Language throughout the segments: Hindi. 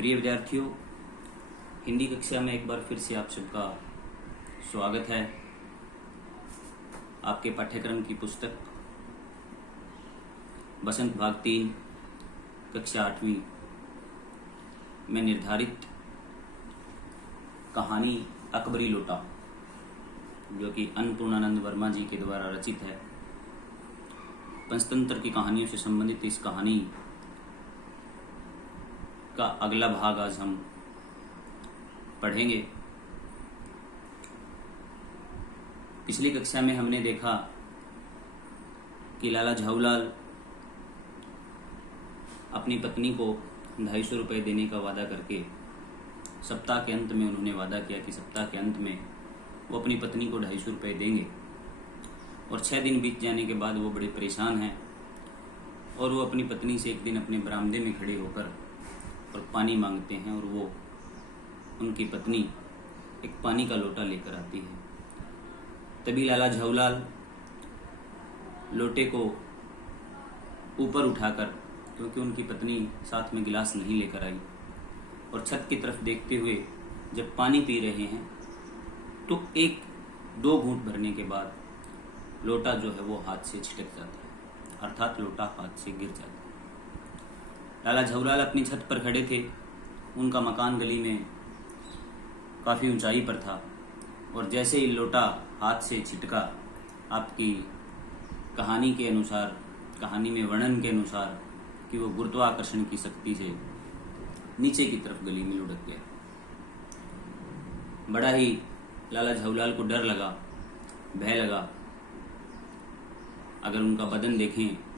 प्रिय विद्यार्थियों, हिंदी कक्षा में एक बार फिर से आप सबका स्वागत है। आपके पाठ्यक्रम की पुस्तक बसंत भाग 3 कक्षा 8वीं में निर्धारित कहानी अकबरी लोटा, जो कि अन्नपूर्णानंद वर्मा जी के द्वारा रचित है। पंचतंत्र की कहानियों से संबंधित इस कहानी का अगला भाग आज हम पढ़ेंगे। पिछली कक्षा में हमने देखा कि लाला झाऊलाल अपनी पत्नी को 250 रुपये देने का वादा करके सप्ताह के अंत में उन्होंने वादा किया कि सप्ताह के अंत में वो अपनी पत्नी को 250 रुपये देंगे। और 6 दिन बीत जाने के बाद वो बड़े परेशान हैं और वो अपनी पत्नी से एक दिन अपने बरामदे में खड़े होकर और पानी मांगते हैं, और वो उनकी पत्नी एक पानी का लोटा लेकर आती है। तभी लाला झाऊलाल लोटे को ऊपर उठाकर, क्योंकि उनकी पत्नी साथ में गिलास नहीं लेकर आई, और छत की तरफ देखते हुए जब पानी पी रहे हैं तो 1-2 घूंट भरने के बाद लोटा जो है वो हाथ से छिटक जाता है, अर्थात लोटा हाथ से गिर जाता है। लाला झाऊलाल अपनी छत पर खड़े थे। उनका मकान गली में काफ़ी ऊंचाई पर था, और जैसे ही लोटा हाथ से छिटका, आपकी कहानी के अनुसार, कहानी में वर्णन के अनुसार कि वो गुरुत्वाकर्षण की शक्ति से नीचे की तरफ गली में लुढ़क गया। बड़ा ही लाला झाऊलाल को डर लगा, भय लगा। अगर उनका बदन देखें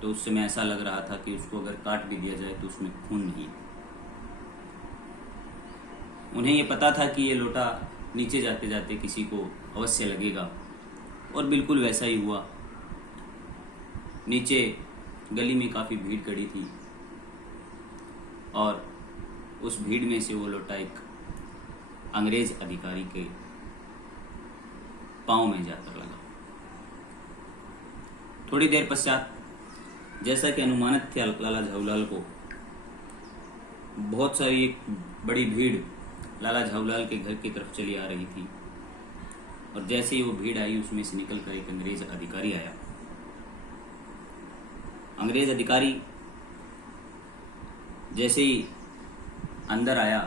तो उस समय ऐसा लग रहा था कि उसको अगर काट भी दिया जाए तो उसमें खून नहीं। उन्हें ये पता था कि ये लोटा नीचे जाते जाते किसी को अवश्य लगेगा, और बिल्कुल वैसा ही हुआ। नीचे गली में काफ़ी भीड़ खड़ी थी, और उस भीड़ में से वो लोटा एक अंग्रेज अधिकारी के पांव में जाकर लगा। थोड़ी देर पश्चात, जैसा कि अनुमानित था लाला झाऊलाल को, बहुत सारी एक बड़ी भीड़ लाला झाऊलाल के घर की तरफ चली आ रही थी, और जैसे ही वो भीड़ आई उसमें से निकलकर एक अंग्रेज अधिकारी आया। अंग्रेज अधिकारी जैसे ही अंदर आया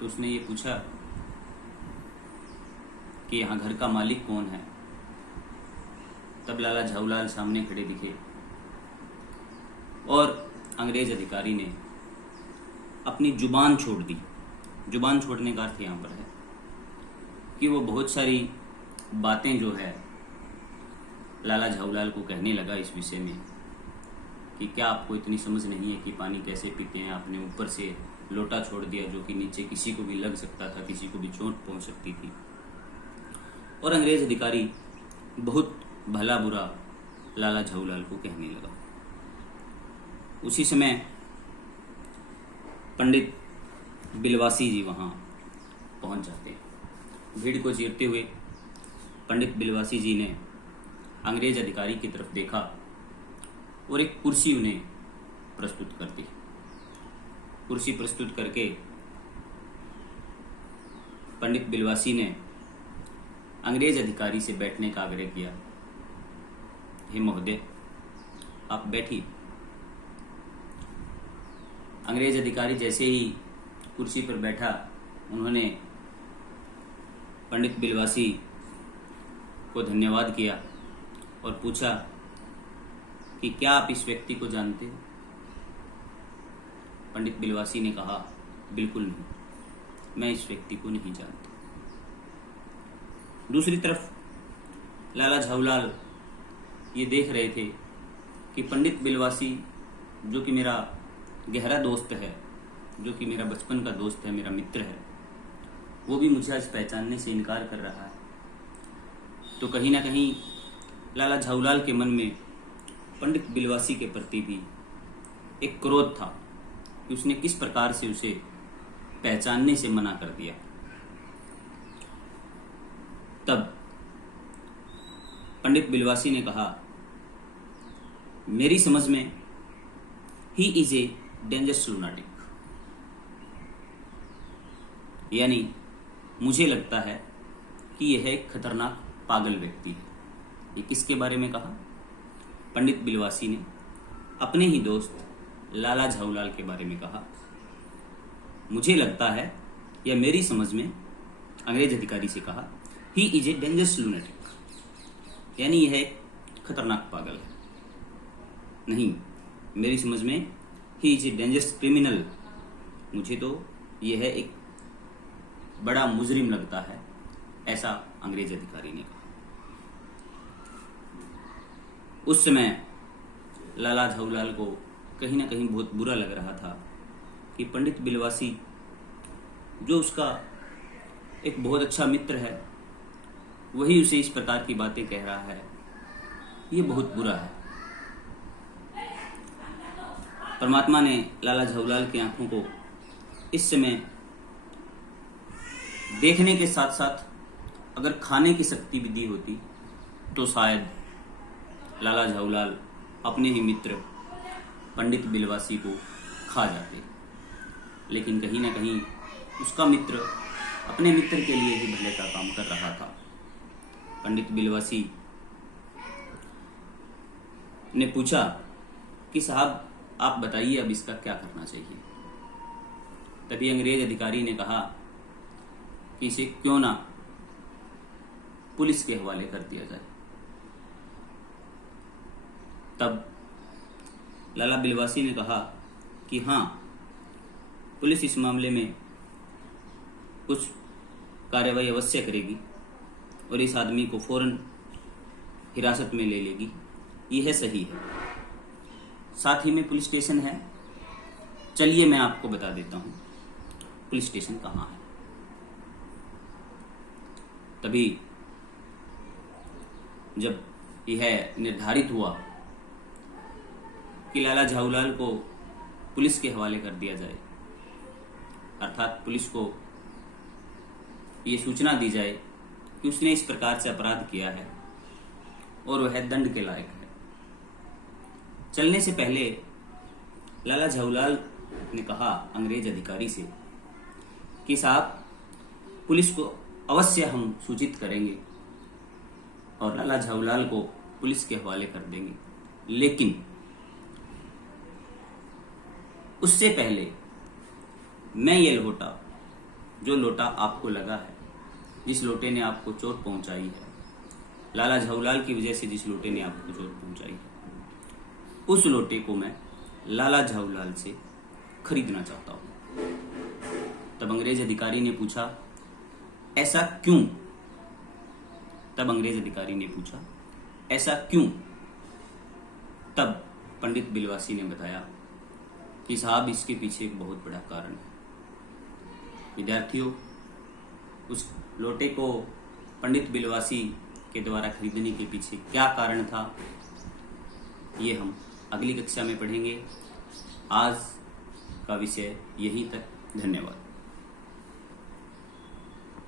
तो उसने ये पूछा कि यहाँ घर का मालिक कौन है। तब लाला झाऊलाल सामने खड़े दिखे, और अंग्रेज अधिकारी ने अपनी जुबान छोड़ दी। जुबान छोड़ने का अर्थ यहाँ पर है कि वो बहुत सारी बातें जो है लाला झाऊलाल को कहने लगा इस विषय में कि क्या आपको इतनी समझ नहीं है कि पानी कैसे पीते हैं। आपने ऊपर से लोटा छोड़ दिया जो कि नीचे किसी को भी लग सकता था, किसी को भी चोट पहुंच सकती थी। और अंग्रेज अधिकारी बहुत भला बुरा लाला झाऊलाल को कहने लगा। उसी समय पंडित बिलवासी जी वहाँ पहुँच जाते हैं। भीड़ को चीरते हुए पंडित बिलवासी जी ने अंग्रेज अधिकारी की तरफ देखा और एक कुर्सी उन्हें प्रस्तुत कर दी। कुर्सी प्रस्तुत करके पंडित बिलवासी ने अंग्रेज अधिकारी से बैठने का आग्रह किया। हे महोदय, आप बैठिए। अंग्रेज अधिकारी जैसे ही कुर्सी पर बैठा, उन्होंने पंडित बिलवासी को धन्यवाद किया और पूछा कि क्या आप इस व्यक्ति को जानते हो? पंडित बिलवासी ने कहा, बिल्कुल नहीं, मैं इस व्यक्ति को नहीं जानता। दूसरी तरफ लाला झाऊलाल ये देख रहे थे कि पंडित बिलवासी, जो कि मेरा गहरा दोस्त है, जो कि मेरा बचपन का दोस्त है, मेरा मित्र है, वो भी मुझे आज पहचानने से इनकार कर रहा है। तो कहीं ना कहीं लाला झाऊलाल के मन में पंडित बिलवासी के प्रति भी एक क्रोध था कि उसने किस प्रकार से उसे पहचानने से मना कर दिया। तब पंडित बिलवासी ने कहा, मेरी समझ में he is a dangerous lunatic. यानी मुझे लगता है कि यह एक खतरनाक पागल व्यक्ति है। ये किसके बारे में कहा? पंडित बिलवासी ने अपने ही दोस्त लाला झाऊलाल के बारे में कहा। मुझे लगता है, या मेरी समझ में अंग्रेज अधिकारी से कहा, he is a dangerous lunatic, यानी यह एक खतरनाक पागल है। नहीं, मेरी समझ में he is a dangerous criminal, मुझे तो यह एक बड़ा मुजरिम लगता है, ऐसा अंग्रेज अधिकारी ने कहा। उस समय लाला झाऊलाल को कहीं ना कहीं बहुत बुरा लग रहा था कि पंडित बिलवासी, जो उसका एक बहुत अच्छा मित्र है, वही उसे इस प्रकार की बातें कह रहा है। ये बहुत बुरा है। परमात्मा ने लाला झाऊलाल की आंखों को इस समय देखने के साथ साथ अगर खाने की शक्ति भी दी होती तो शायद लाला झाऊलाल अपने ही मित्र पंडित बिलवासी को खा जाते। लेकिन कहीं ना कहीं उसका मित्र अपने मित्र के लिए ही भले का काम कर रहा था। पंडित बिलवासी ने पूछा कि साहब आप बताइए अब इसका क्या करना चाहिए। तभी अंग्रेज अधिकारी ने कहा कि इसे क्यों ना पुलिस के हवाले कर दिया जाए। तब लाला बिलवासी ने कहा कि हाँ, पुलिस इस मामले में कुछ कार्रवाई अवश्य करेगी और इस आदमी को फौरन हिरासत में ले लेगी, यह सही है। साथ ही में पुलिस स्टेशन है, चलिए मैं आपको बता देता हूँ पुलिस स्टेशन कहाँ है। तभी जब यह निर्धारित हुआ कि लाला झाऊलाल को पुलिस के हवाले कर दिया जाए, अर्थात पुलिस को ये सूचना दी जाए कि उसने इस प्रकार से अपराध किया है और वह दंड के लायक है। चलने से पहले लाला झाऊलाल ने कहा अंग्रेज अधिकारी से कि साहब, पुलिस को अवश्य हम सूचित करेंगे और लाला झाऊलाल को पुलिस के हवाले कर देंगे, लेकिन उससे पहले मैं ये लोटा, जो लोटा आपको लगा है, जिस लोटे ने आपको चोट पहुंचाई है, लाला झाऊलाल की वजह से जिस लोटे ने आपको चोट पहुंचाई है, उस लोटे को मैं लाला झाऊलाल से खरीदना चाहता हूं। तब अंग्रेज अधिकारी ने पूछा ऐसा क्यों? तब अंग्रेज अधिकारी ने पूछा ऐसा क्यों? तब पंडित बिलवासी ने बताया कि साहब, इसके पीछे एक बहुत बड़ा कारण है। विद्यार्थियों, उस लोटे को पंडित बिलवासी के द्वारा खरीदने के पीछे क्या कारण था, ये हम अगली कक्षा में पढ़ेंगे। आज का विषय यहीं तक। धन्यवाद।